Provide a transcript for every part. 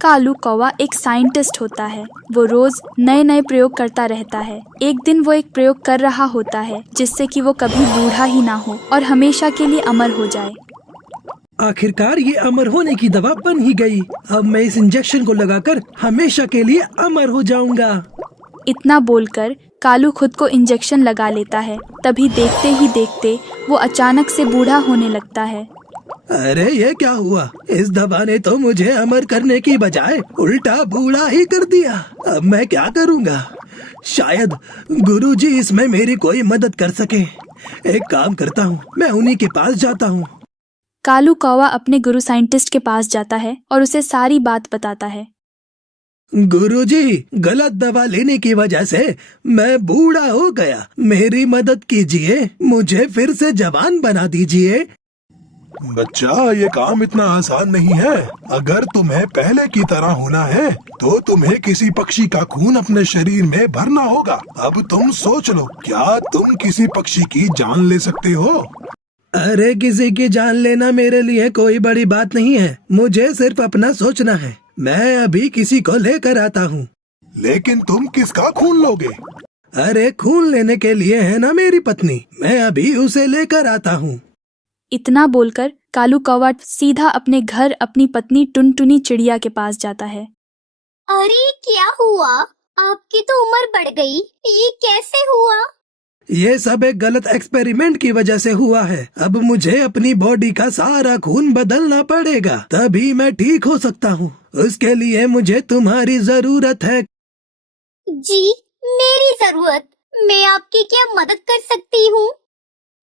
कालू कौवा एक साइंटिस्ट होता है। वो रोज नए नए प्रयोग करता रहता है। एक दिन वो एक प्रयोग कर रहा होता है जिससे कि वो कभी बूढ़ा ही ना हो और हमेशा के लिए अमर हो जाए। आखिरकार ये अमर होने की दवा बन ही गई। अब मैं इस इंजेक्शन को लगाकर हमेशा के लिए अमर हो जाऊंगा। इतना बोलकर कालू खुद को इंजेक्शन लगा लेता है। तभी देखते ही देखते वो अचानक से बूढ़ा होने लगता है। अरे ये क्या हुआ? इस दवा ने तो मुझे अमर करने की बजाय उल्टा बूढ़ा ही कर दिया। अब मैं क्या करूंगा? शायद गुरुजी इसमें मेरी कोई मदद कर सके। एक काम करता हूँ, मैं उन्हीं के पास जाता हूँ। कालू कौवा अपने गुरु साइंटिस्ट के पास जाता है और उसे सारी बात बताता है। गुरुजी, गलत दवा लेने की वजह से मैं बूढ़ा हो गया। मेरी मदद कीजिए, मुझे फिर से जवान बना दीजिए। बच्चा, ये काम इतना आसान नहीं है। अगर तुम्हें पहले की तरह होना है तो तुम्हें किसी पक्षी का खून अपने शरीर में भरना होगा। अब तुम सोच लो, क्या तुम किसी पक्षी की जान ले सकते हो? अरे किसी की जान लेना मेरे लिए कोई बड़ी बात नहीं है। मुझे सिर्फ अपना सोचना है। मैं अभी किसी को लेकर आता हूँ। लेकिन तुम किसका खून लोगे? अरे खून लेने के लिए है ना मेरी पत्नी। मैं अभी उसे लेकर आता हूँ। इतना बोलकर कालू कौवा सीधा अपने घर अपनी पत्नी टुनटुनी चिड़िया के पास जाता है। अरे क्या हुआ? आपकी तो उम्र बढ़ गई, ये कैसे हुआ? ये सब एक गलत एक्सपेरिमेंट की वजह से हुआ है। अब मुझे अपनी बॉडी का सारा खून बदलना पड़ेगा, तभी मैं ठीक हो सकता हूँ। उसके लिए मुझे तुम्हारी जरूरत है। जी, मेरी जरूरत? मैं आपकी क्या मदद कर सकती हूँ?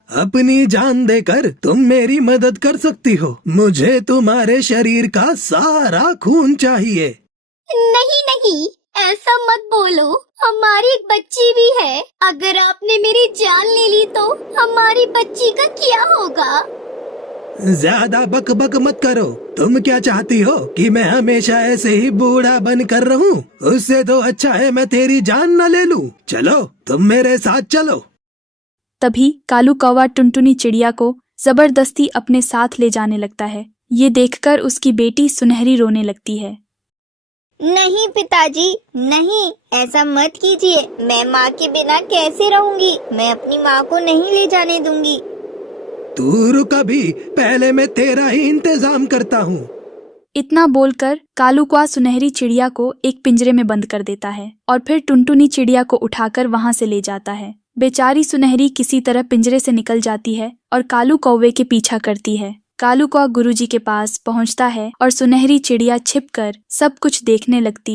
अपनी जान देकर तुम मेरी मदद कर सकती हो। मुझे तुम्हारे शरीर का सारा खून चाहिए। नहीं नहीं, ऐसा मत बोलो। हमारी एक बच्ची भी है। अगर आपने मेरी जान ले ली तो हमारी बच्ची का क्या होगा? ज्यादा बक बक मत करो। तुम क्या चाहती हो कि मैं हमेशा ऐसे ही बूढ़ा बन कर रहूं? उससे तो अच्छा है मैं तेरी जान न ले लूं। चलो, तुम मेरे साथ चलो। तभी कालू कौवा टुनटुनी चिड़िया को जबरदस्ती अपने साथ ले जाने लगता है। ये देखकर उसकी बेटी सुनहरी रोने लगती है। नहीं पिताजी, नहीं, ऐसा मत कीजिए। मैं माँ के बिना कैसे रहूंगी? मैं अपनी माँ को नहीं ले जाने दूंगी। तू रुक अभी, पहले मैं तेरा ही इंतजाम करता हूँ। इतना बोलकर कालू कौवा सुनहरी चिड़िया को एक पिंजरे में बंद कर देता है और फिर टुनटुनी चिड़िया को उठाकर वहां से ले जाता है। बेचारी सुनहरी किसी तरह पिंजरे से निकल जाती है और कालू कौवे के पीछा करती है। कालू कौवा गुरुजी के पास पहुंचता है और सुनहरी चिड़िया छिपकर सब कुछ देखने लगती।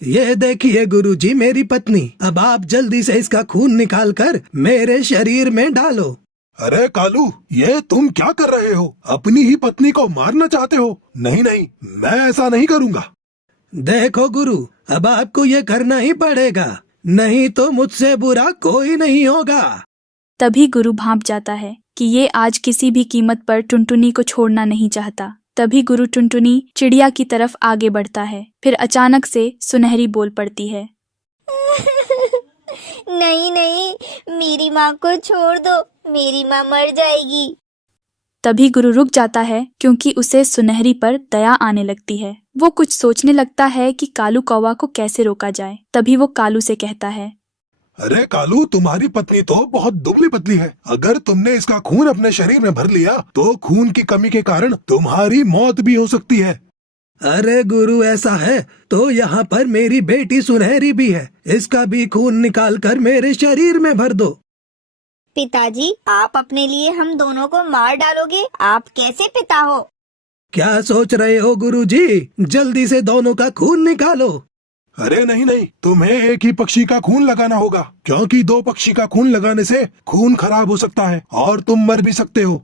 ये देखिए गुरुजी, मेरी पत्नी। अब आप जल्दी से इसका खून निकाल कर मेरे शरीर में डालो। अरे कालू, ये तुम क्या कर रहे हो? अपनी ही पत्नी को मारना चाहते हो? नहीं नहीं, मैं ऐसा नहीं करूँगा। देखो गुरु, अब आपको ये करना ही पड़ेगा, नहीं तो मुझसे बुरा कोई नहीं होगा। तभी गुरु भांप जाता है कि ये आज किसी भी कीमत पर टुनटुनी को छोड़ना नहीं चाहता। तभी गुरु टुनटुनी चिड़िया की तरफ आगे बढ़ता है। फिर अचानक से सुनहरी बोल पड़ती है। नहीं नहीं, मेरी माँ को छोड़ दो, मेरी माँ मर जाएगी। तभी गुरु रुक जाता है क्योंकि उसे सुनहरी पर दया आने लगती है। वो कुछ सोचने लगता है कि कालू कौवा को कैसे रोका जाए। तभी वो कालू से कहता है, अरे कालू, तुम्हारी पत्नी तो बहुत दुबली पतली है। अगर तुमने इसका खून अपने शरीर में भर लिया तो खून की कमी के कारण तुम्हारी मौत भी हो सकती है। अरे गुरु, ऐसा है तो यहाँ पर मेरी बेटी सुनहरी भी है। इसका भी खून निकाल कर मेरे शरीर में भर दो। पिताजी, आप अपने लिए हम दोनों को मार डालोगे? आप कैसे पिता हो? क्या सोच रहे हो गुरुजी? जल्दी से दोनों का खून निकालो। अरे नहीं नहीं, तुम्हें एक ही पक्षी का खून लगाना होगा, क्योंकि दो पक्षी का खून लगाने से खून खराब हो सकता है और तुम मर भी सकते हो।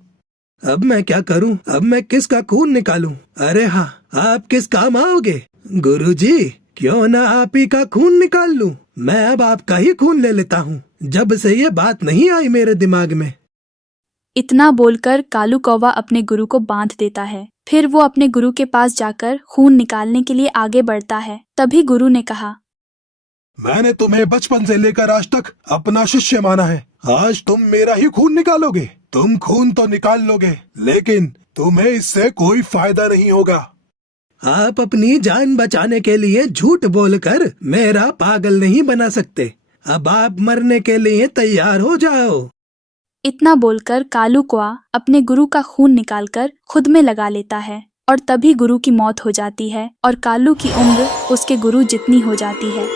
अब मैं क्या करूं? अब मैं किसका खून निकालूं? अरे हाँ, आप किस काम आओगे? गुरुजी, क्यों ना आप ही का खून निकाल लूं? मैं अब आपका ही खून ले लेता हूँ। जब से ये बात नहीं आई मेरे दिमाग में। इतना बोलकर कालू कौवा अपने गुरु को बांध देता है। फिर वो अपने गुरु के पास जाकर खून निकालने के लिए आगे बढ़ता है। तभी गुरु ने कहा, मैंने तुम्हें बचपन से लेकर आज तक अपना शिष्य माना है। आज तुम मेरा ही खून निकालोगे। तुम खून तो निकाल लोगे, लेकिन तुम्हें इससे कोई फायदा नहीं होगा। आप अपनी जान बचाने के लिए झूठ बोलकर मेरा पागल नहीं बना सकते। अब आप मरने के लिए तैयार हो जाओ। इतना बोलकर कालू कौआ अपने गुरु का खून निकालकर खुद में लगा लेता है और तभी गुरु की मौत हो जाती है और कालू की उम्र उसके गुरु जितनी हो जाती है।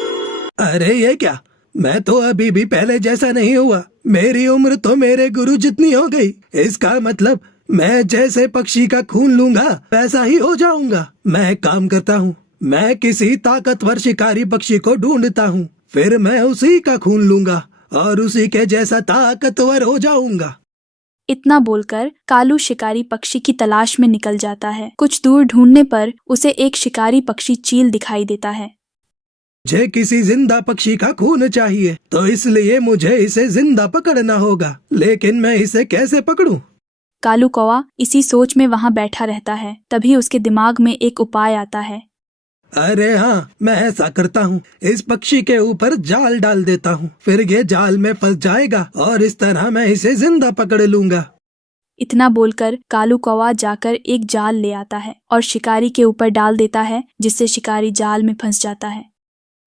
अरे ये क्या, मैं तो अभी भी पहले जैसा नहीं हुआ। मेरी उम्र तो मेरे गुरु जितनी हो गई। इसका मतलब मैं जैसे पक्षी का खून लूंगा वैसा ही हो जाऊंगा। मैं एक काम करता हूँ, मैं किसी ताकतवर शिकारी पक्षी को ढूंढता हूँ, फिर मैं उसी का खून लूंगा और उसी के जैसा ताकतवर हो जाऊंगा। इतना बोलकर कालू शिकारी पक्षी की तलाश में निकल जाता है। कुछ दूर ढूंढने पर उसे एक शिकारी पक्षी चील दिखाई देता है। मुझे किसी जिंदा पक्षी का खून चाहिए, तो इसलिए मुझे इसे जिंदा पकड़ना होगा, लेकिन मैं इसे कैसे पकड़ूं? कालू कौआ इसी सोच में वहां बैठा रहता है। तभी उसके दिमाग में एक उपाय आता है। अरे हाँ, मैं ऐसा करता हूँ, इस पक्षी के ऊपर जाल डाल देता हूँ, फिर ये जाल में फंस जाएगा और इस तरह मैं इसे जिंदा पकड़ लूंगा। इतना बोलकर कालू कौवा जाकर एक जाल ले आता है और शिकारी के ऊपर डाल देता है, जिससे शिकारी जाल में फंस जाता है।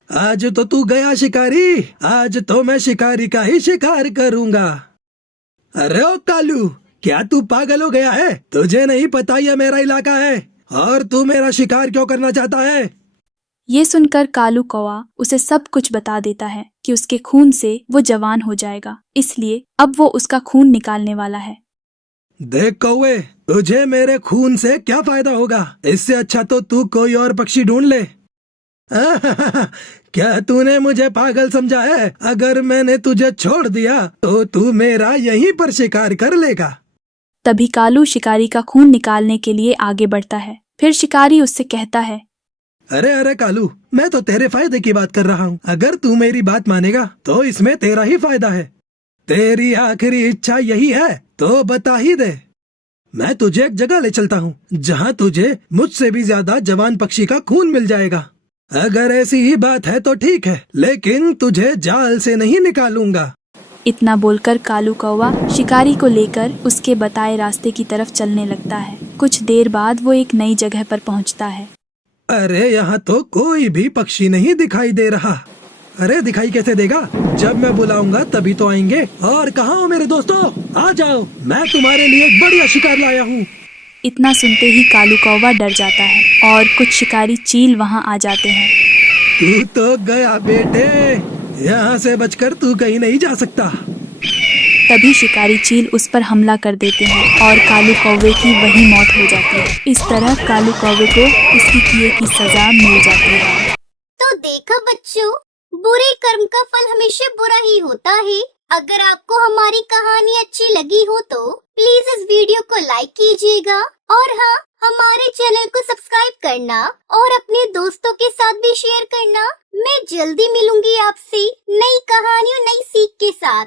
आज तो तू गया शिकारी, आज तो मैं शिकारी का ही शिकार करूंगा। अरे ओ कालू, क्या तू पागल हो गया है? तुझे नहीं पता ये मेरा इलाका है और तू मेरा शिकार क्यों करना चाहता है? ये सुनकर कालू कौवा उसे सब कुछ बता देता है कि उसके खून से वो जवान हो जाएगा, इसलिए अब वो उसका खून निकालने वाला है। देख कौवे, तुझे मेरे खून से क्या फायदा होगा? इससे अच्छा तो तू कोई और पक्षी ढूंढ ले। क्या तूने मुझे पागल समझा है? अगर मैंने तुझे छोड़ दिया तो तू मेरा यहीं पर शिकार कर लेगा। तभी कालू शिकारी का खून निकालने के लिए आगे बढ़ता है। फिर शिकारी उससे कहता है, अरे अरे कालू, मैं तो तेरे फायदे की बात कर रहा हूँ। अगर तू मेरी बात मानेगा तो इसमें तेरा ही फायदा है। तेरी आखिरी इच्छा यही है तो बता ही दे। मैं तुझे एक जगह ले चलता हूँ जहाँ तुझे मुझसे भी ज्यादा जवान पक्षी का खून मिल जाएगा। अगर ऐसी ही बात है तो ठीक है, लेकिन तुझे जाल से नहीं निकालूंगा। इतना बोलकर कालू कौवा शिकारी को लेकर उसके बताए रास्ते की तरफ चलने लगता है। कुछ देर बाद वो एक नई जगह पर पहुंचता है। अरे यहाँ तो कोई भी पक्षी नहीं दिखाई दे रहा। अरे दिखाई कैसे देगा? जब मैं बुलाऊंगा तभी तो आएंगे। और कहाँ हो मेरे दोस्तों? आ जाओ, मैं तुम्हारे लिए एक बढ़िया शिकार लाया हूँ। इतना सुनते ही कालू कौवा डर जाता है और कुछ शिकारी चील वहां आ जाते हैं। तू तो गया बेटे, यहाँ से बचकर तू कहीं नहीं जा सकता। तभी शिकारी चील उस पर हमला कर देते हैं और कालू कौवे की वही मौत हो जाती है। इस तरह कालू कौवे को उसकी किए की सजा मिल जाती है। तो देखा बच्चों, बुरे कर्म का फल हमेशा बुरा ही होता है। अगर आपको हमारी कहानी अच्छी लगी हो तो प्लीज इस वीडियो को लाइक कीजिएगा और हाँ, हमारे चैनल को सब्सक्राइब करना और अपने दोस्तों के साथ भी शेयर करना। मैं जल्दी मिलूंगी आपसे नई कहानियों नई सीख के साथ।